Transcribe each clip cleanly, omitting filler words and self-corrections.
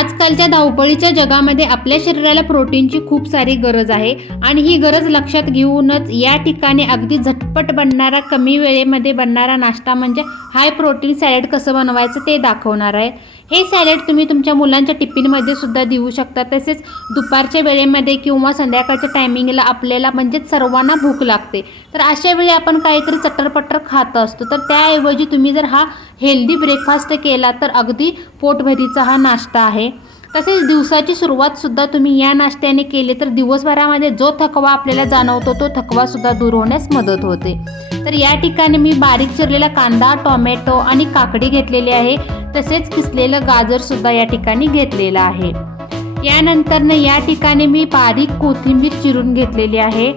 आजकालच्या धावपळीच्या जगामध्ये आपल्या शरीराला प्रोटीनची खूप सारी गरज आहे आणि ही गरज लक्षात घेऊनच या ठिकाणी अगदी झटपट बनणारा, कमी वेळेमध्ये बनणारा नाश्ता म्हणजे हाय प्रोटीन सॅलड कसं बनवायचं ते दाखवणार आहे। हे सॅलड तुम्ही तुमच्या मुलांच्या टिफिनमध्ये सुद्धा देऊ शकता। तसेच दुपारच्या वेळेमध्ये किंवा संध्याकाळच्या टायमिंगला आपल्याला म्हणजे सर्वांना भूक लागते, तर अशा वेळी आपण काहीतरी चटरपटर खात असतो, तर त्याऐवजी तुम्ही जर हा हेल्दी ब्रेकफास्ट केला तर अगदी पोटभरीचा हा नाश्ता आहे। तसेच दिवसाची सुरुवातसुद्धा तुम्ही या नाश्त्याने केली तर दिवसभरामध्ये जो थकवा आपल्याला जाणवतो तो थकवासुद्धा दूर होण्यास मदत होते। तर या ठिकाणी मी बारीक चिरलेला कांदा, टोमॅटो आणि काकडी घेतलेली आहे। तसेच किसलेलं गाजरसुद्धा या ठिकाणी घेतलेलं आहे। यानंतर या ठिकाणी मी बारीक कोथिंबीर चिरून घेतलेली आहे।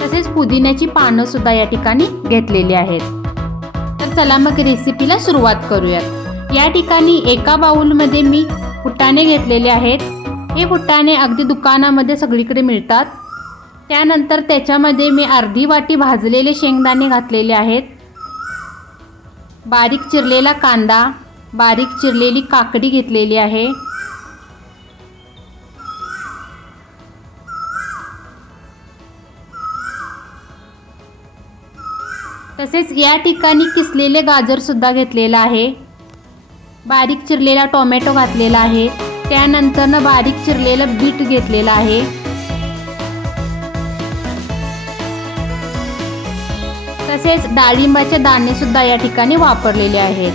तसेच पुदिन्याची पानंसुद्धा या ठिकाणी घेतलेली आहेत। तर चला मग रेसिपीला सुरुवात करूयात। या ठिकाणी एका बाउलमध्ये मी फुटाणे घेतलेले आहेत। हे फुटाणे अगदी दुकानामध्ये सगळीकडे मिळतात। त्यानंतर त्याच्यामध्ये मी अर्धी वाटी भाजलेले शेंगदाणे घातलेले आहेत। बारीक चिरलेला कांदा, बारीक चिरलेली काकडी घेतलेली आहे। तसेच या ठिकाणी किसलेले गाजर सुद्धा घेतलेला आहे। बारीक चिरलेला टोमॅटो घातलेला आहे। त्यानंतर बारीक चिरलेलं बीट घेतलेलं आहे। तसेच डाळिंबाचे दाणे सुद्धा या ठिकाणी वापरलेले आहेत।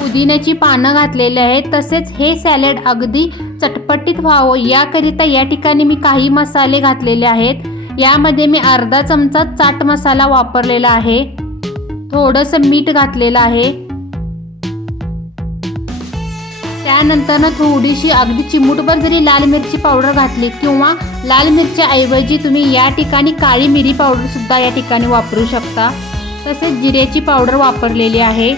पुदिन्याची पानं घातलेली आहेत। तसेच हे सॅलड अगदी चटपटीत व्हावं याकरिता या ठिकाणी मी काही मसाले घातलेले आहेत। यामध्ये मी अर्धा चमचा चाट मसाला वापरलेला आहे, थोडंसं मीठ घातलेलं आहे। त्यानंतर थोडीशी अगदी चिमूटभर जरी लाल मिरची पावडर घातली किंवा लाल मिरच्या ऐवजी तुम्ही या ठिकाणी काळी मिरी पावडर सुद्धा या ठिकाणी वापरू शकता। तसेच जिऱ्याची पावडर वापरलेली आहे।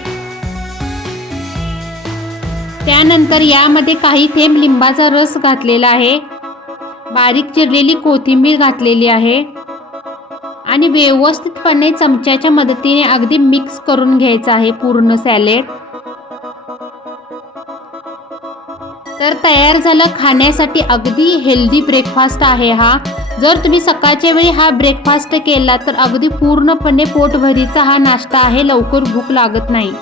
त्यानंतर यामध्ये काही थेंब लिंबाचा रस घातलेला आहे, बारीक चिरलेली कोथिंबीर घातलेली आहे आणि व्यवस्थितपणे चमच्याच्या मदतीने अगदी मिक्स करून घ्यायचं आहे पूर्ण सॅलड। तर तयार झालं खाण्यासाठी अगदी हेल्दी ब्रेकफास्ट आहे हा। जर तुम्ही सकाळच्या वेळी हा ब्रेकफास्ट केला तर अगदी पूर्णपणे पोटभरीचा हा नाश्ता आहे, लवकर भूक लागत नाही।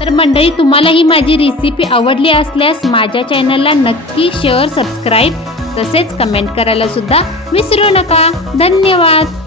तर मंडळी, तुम्हाला ही माझी रेसिपी आवडली असल्यास माझ्या चॅनलला नक्की शेअर, सबस्क्राईब तसेच कमेंट करायला सुद्धा विसरू नका। धन्यवाद।